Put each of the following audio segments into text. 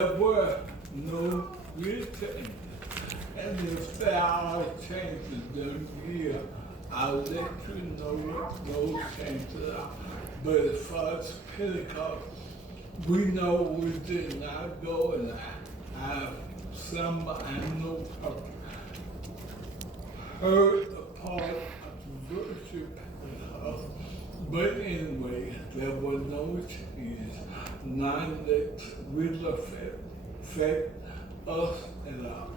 There were no real changes. And if there are changes during the year, I'll let you know what those changes are. But as far as Pentecost, we know we did not go and have some animal heard a part of the worship. But anyway, there were no changes, none that will affect us at all.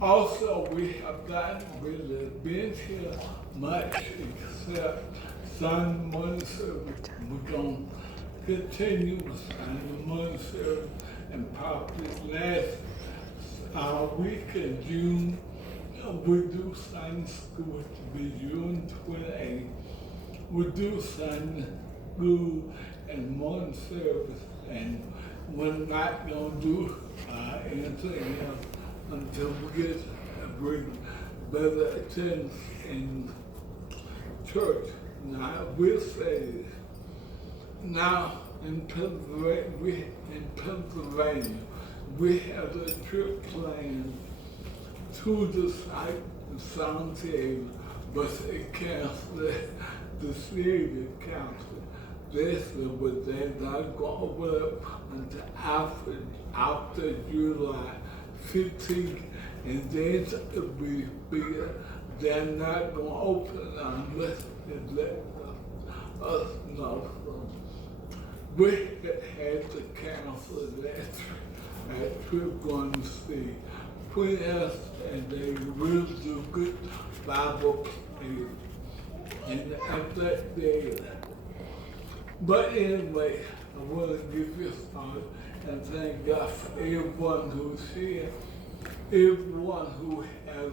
Also, we have not really been here much except Sunday morning service. We're going to continue with Sunday morning service and probably last week in June. We do Sunday school to be June 28th. We do Sunday school and morning service, and we're not going to do anything else until we get a better attendance in church. Now, I will say this. Now, in Pennsylvania, we have a trip planned to the site in San Diego, but they canceled it. The city council. They said, but they're not going to open up until after July 15th, and then they're not going to open unless they let us know. We had to cancel that trip going to see Queen Esther, and they really do good Bible study. And that day. But anyway, I want to give you a start and thank God for everyone who's here, everyone who has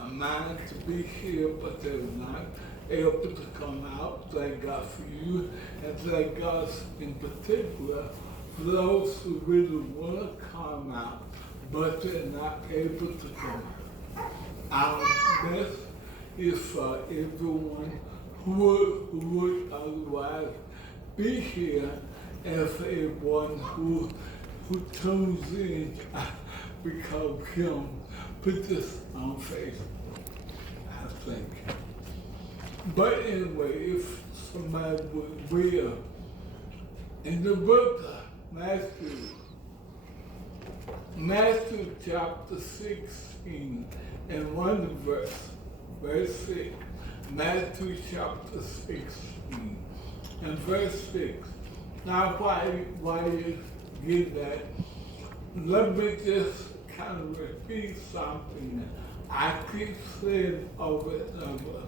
a mind to be here, but they're not able to come out. Thank God for you, and thank God in particular for those who really want to come out, but they're not able to come out. Our best is for everyone who would otherwise be here, and for everyone who tunes in because Kim put this on Facebook, I think. But anyway, if somebody would read in the book of Matthew chapter 16 and one verse 6. Matthew chapter 16 and verse 6. Now, while you get that, let me just kind of repeat something that I keep saying over and over.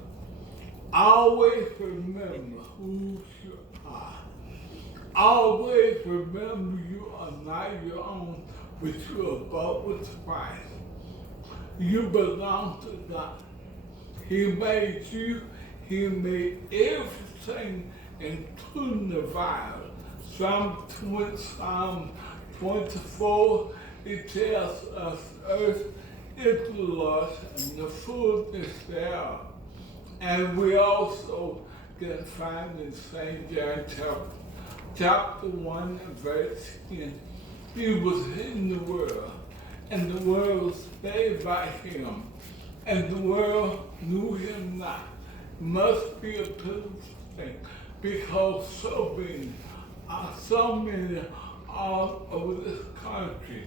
Always remember who you are. Always remember you are not your own, but you are bought with Christ. You belong to God. He made you, He made everything, including the virus. Psalm 24, it tells us earth is the Lord's and the fullness thereof. And we also can find in St. John chapter 1 and verse 10, He was in the world, and the world was made by Him, and the world knew Him not. Must be a pitiful thing, because so many all over this country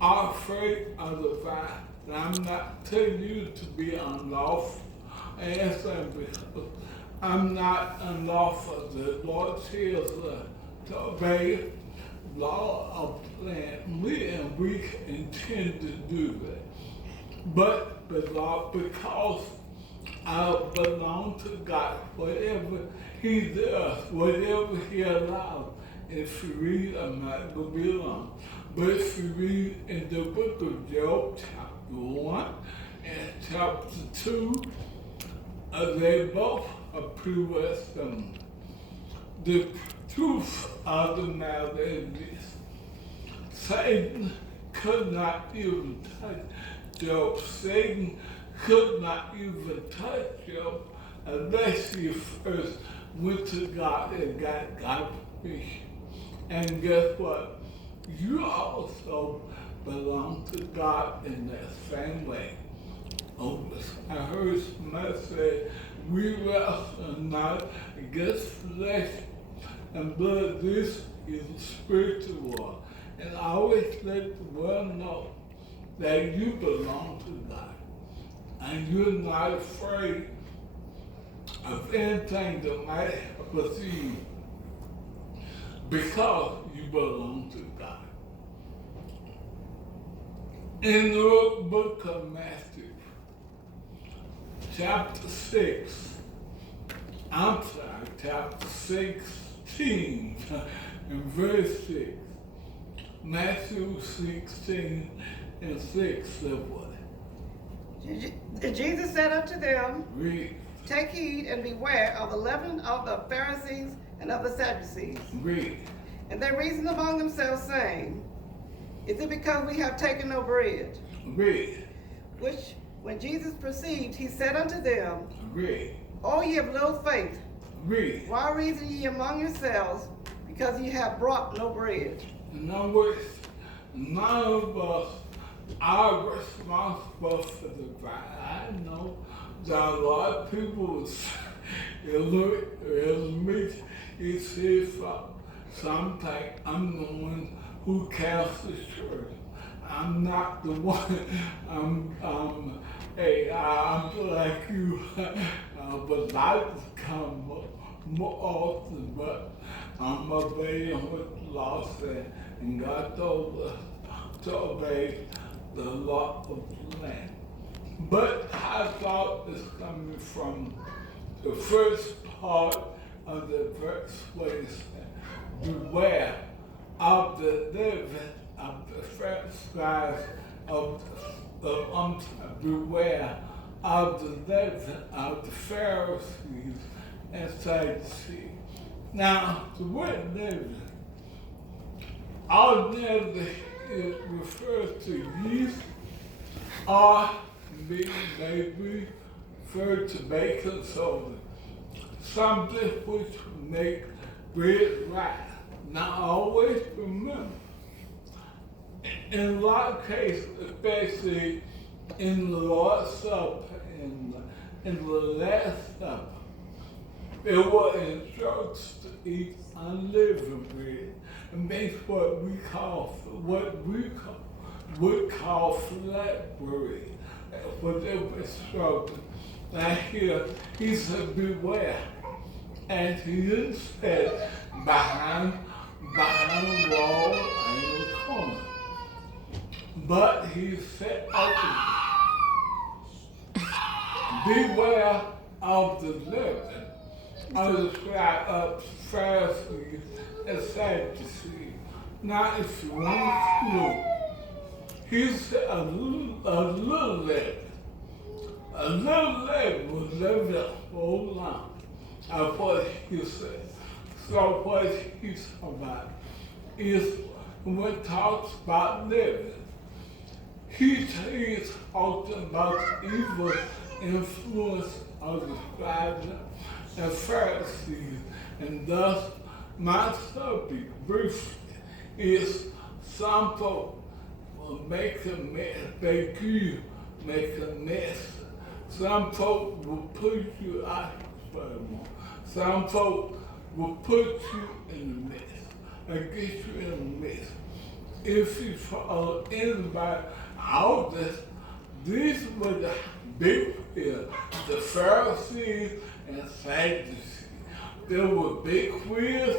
are afraid of the virus. And I'm not telling you to be unlawful, because I'm not unlawful. The Lord tells us to obey law of the land, and we intend to do that. But because I belong to God, whatever He does, whatever He allows, if you read, I'm not going to be long, but if you read in the book of Job, chapter 1 and chapter 2, they both are pretty well similar. The truth of the matter is this: Satan could not even touch Job. Satan could not even touch Job unless he first went to God and got God permission. And guess what? you also belong to God in that same way. Oh, I heard somebody say, we wrestle not against flesh and blood. This is spiritual war. And I always let the world know that you belong to God. And you're not afraid of anything that might perceive because you belong to God. In the book of Matthew, chapter 16, and verse 6. Matthew 16 and 6 said what? Jesus said unto them, Read. Take heed and beware of the leaven of the Pharisees and of the Sadducees. Read. And they reasoned among themselves, saying, Is it because we have taken no bread? Read. Which, when Jesus perceived, he said unto them, Read. O ye of little faith, Read. why reason ye among yourselves, because ye have brought no bread? In other words, none of us are responsible for the grind. I know that a lot of people will say, it's his fault. Sometimes I'm the one who counts the church. I'm not the one. I'm like you, but life come more often, but I'm obeying what the law said, and God told us to obey the law of the land. But I thought is coming from the first part of the verse where it said, beware of the leaven of the Pharisees, beware of the leaven of the Pharisees and Sadducees. Now, the word leaven, ordinarily it refers to yeast, or maybe referred to baking soda, something which make bread right. Now, always remember, in a lot of cases, especially in the Lord's Supper, in the Last Supper, they were instructed to eat unleavened bread, and that's what we would call flat bread. That's what they were instructed. Now here, he said, beware. And he didn't say behind the wall and the corner. But he said openly, beware of the leaven of the Pharisees and Sadducees. Now, if you want to know, he said a little leaven. A little leaven was leavened a whole lot of what he said. So what he's talking about is when it talks about leaven, he's talking about the evil influence of the scribes and Pharisees, and thus my subject briefly is some folks will make a mess, make a mess. Some folks will put you out furthermore. Some folks will put you in the mess and get you in the mess. If you follow anybody out this, these were the big wheels, the Pharisees and Sadducees. There were big wheels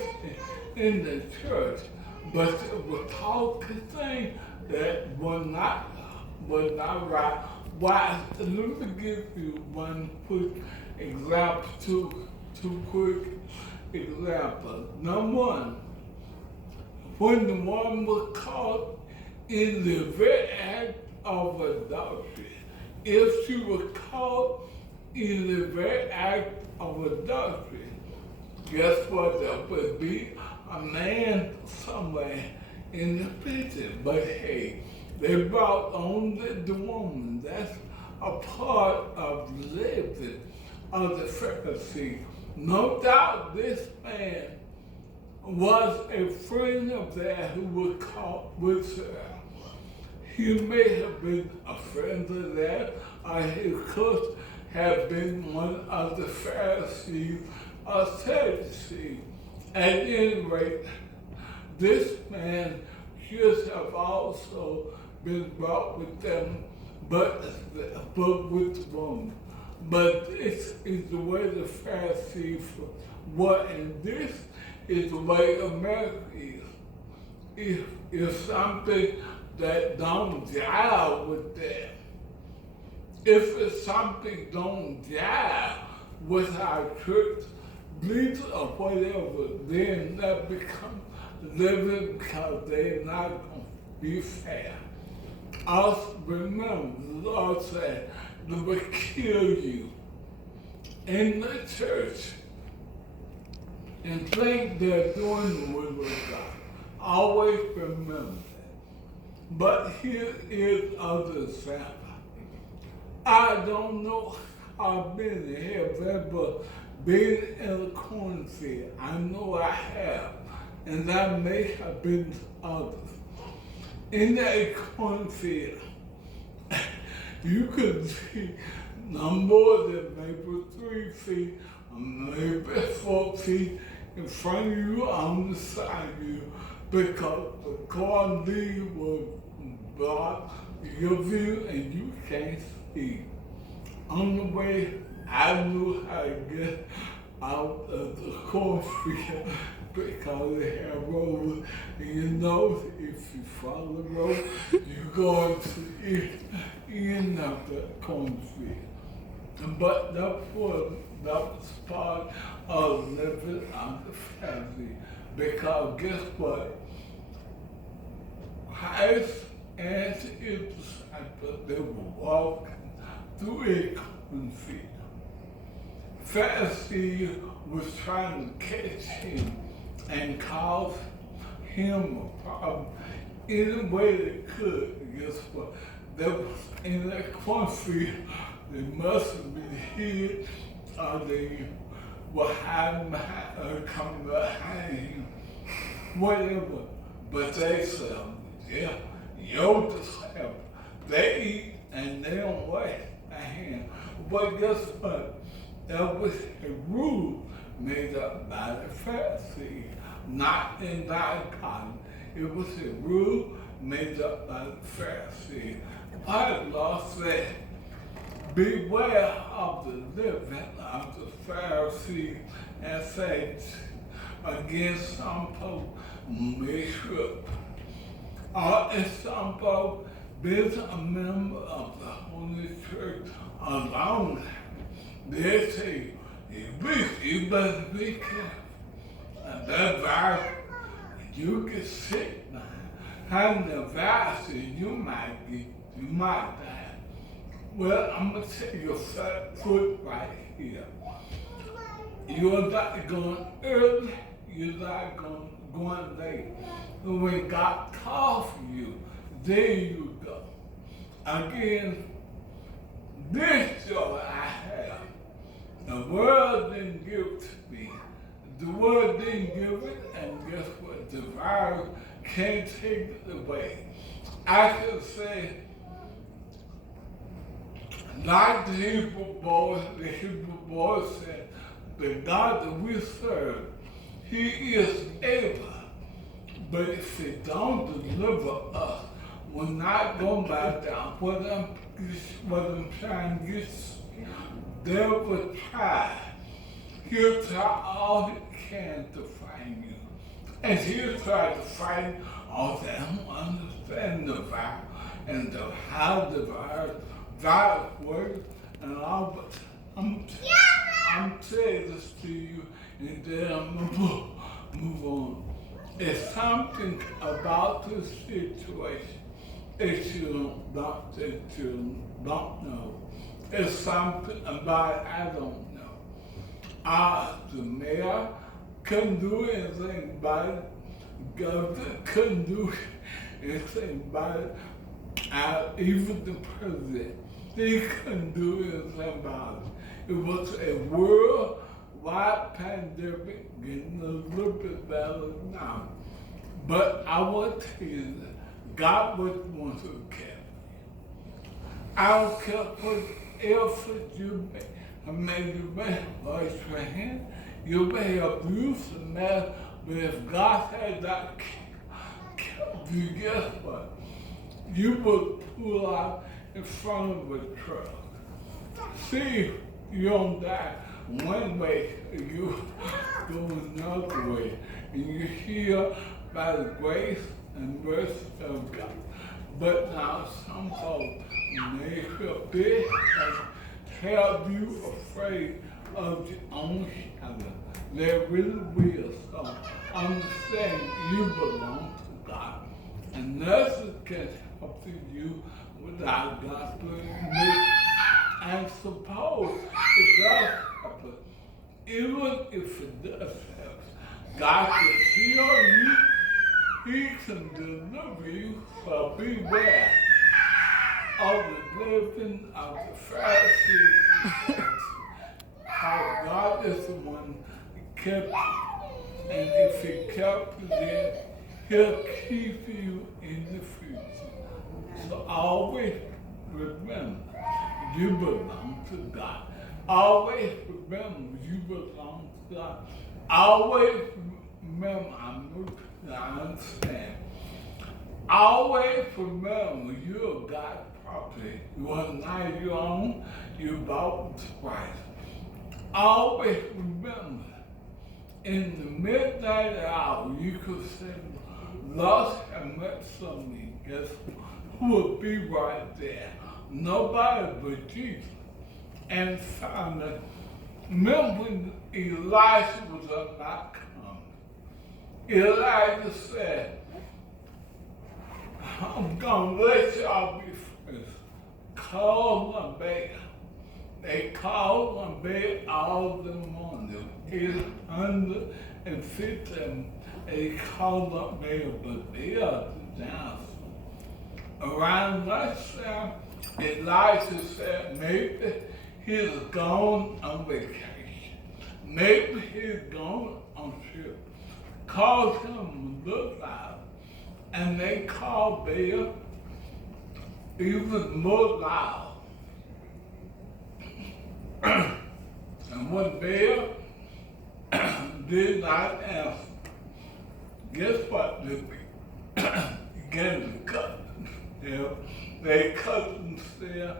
in the church, but they were talking things that were not right. Why? Let me give you one quick example, two quick examples. Number one, when the woman was caught in the very act of adultery, if she was caught in the very act of adultery, guess what? There would be a man somewhere in the picture. But hey, they brought on the woman. That's a part of living of the Pharisee. No doubt this man was a friend of theirs who was caught with her. He may have been a friend of theirs, or he could have been one of the Pharisees or Sadducees. At any rate, this man should have also been brought with them, but with the woman. But this is the way the Pharisees were, and this is the way America is. If something that don't jive with them, if it's something don't jive with our church beliefs or whatever, then that becomes living because they're not going to be fair. Also remember, the Lord said, they will kill you in the church and think they're doing the will of God. Always remember that. But here is other example. I don't know how many have ever been in a cornfield. I know I have, and that may have been others. In that cornfield, you could see no more than maybe 3 feet, or maybe 4 feet in front of you, on the side of you, because the corn leaf will block your view and you can't see. On the way, I knew how to get out of the cornfield because they have roads, and you know if you follow the road, you're going to end of the cornfield. But that was part of living on the family, because guess what? Christ and his disciples, they were walking through a cornfield. Pharisee was trying to catch him and cause him a problem any way they could. Guess what? They was in that cornfield. They must have been hid, or they were hiding behind, coming behind him, whatever. But they said, yeah, your disciples, they eat and they don't wash their hands. But guess what? That was a rule made up by the Pharisees, not in dichotomy. It was a rule made up by the Pharisees. Our law said, beware of the living of the Pharisees and Sadducees. Against some folks may trip. Or if some folks been a member of the Holy Church a long time, they say, you better be careful. And that virus, you get sick now. Having the virus, you might die. Well, I'm going to tell you a foot right here. You're not going early, you're not going late. And when God calls you, there you go. Again, this joy I have, the world didn't give it to me. The world didn't give it, and guess what? The virus can't take it away. I could say, like the Hebrew boys said, the God that we serve, he is able. But if he don't deliver us, we're not going back down. What I'm trying to get, they will try. He'll try all he can to find you. And he'll try to find all that don't understand the virus and how the virus works and all, but I'm saying this to you and then I'm gonna move on. It's something about this situation that you don't know. It's something about I don't know. The mayor couldn't do anything about it. Governor couldn't do anything about it. Even the president, he couldn't do anything about it. It was a why pandemic getting a little bit better now. But I will tell you that God would want to care. I don't care what effort you make. I mean, you may raise your hand, you may abuse the man, but if God had not kept you, guess what? You would pull out in front of a truck. See, you don't die one way, you go another way. And you're here by the grace and mercy of God. But now some folks make a big have you afraid of your own shadow. They really will. So understand you belong to God. And nothing can help you without God's permission. And suppose it does happen, even if it does happen, God can heal you, He can deliver you, so beware of the living of the Pharisees. How God is the one who kept you. And if He kept you then, He'll keep you in the future. So always remember, you belong to God. Always remember, you belong to God. Always remember, I understand. Always remember, you're God's property. You are not your own. You bought with Christ. Always remember, in the midnight hour, you could say, Lord, have mercy on me. Guess who will be right there? Nobody but Jesus. And finally, remember when Elijah was not coming. Elijah said, I'm going to let y'all be first. Call on Baal. They called on Baal all the morning. 850. They called on Baal, but Baal is down. Around lunchtime, Elijah said maybe he's gone on vacation. Maybe he's gone on trip. Called him a little loud. And they called Baal even more loud. And when Baal did not answer, guess what? They began to cut him. They cut himself.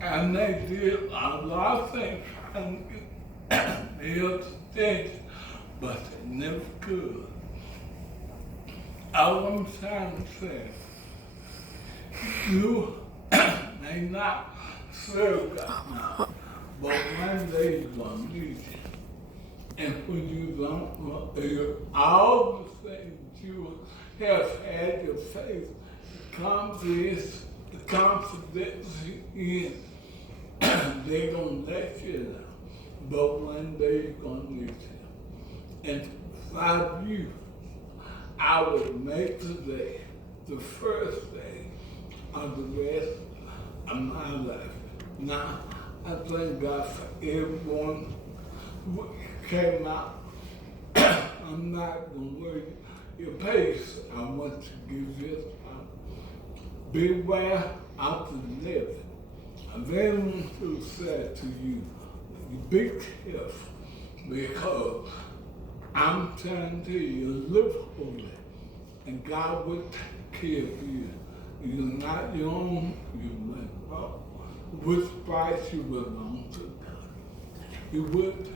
And they did a lot of things trying to get Baal to change, but they never could. All I'm trying to say, you may not serve God now, but one day you're going to need you. And when you don't, all the things you have had your faith, confidence in, they're going to let you down. But one day you're going to need you. And 5 years, I would make today the first day of the rest of my life. Now, I thank God for everyone who came out. I'm not going to worry your pace. I want to give you a time. Beware of the living. And then who said to you, be careful, because I'm telling you, live holy, and God will take care of you. You're not your own, you went wrong. With Christ, you belong to God. He will take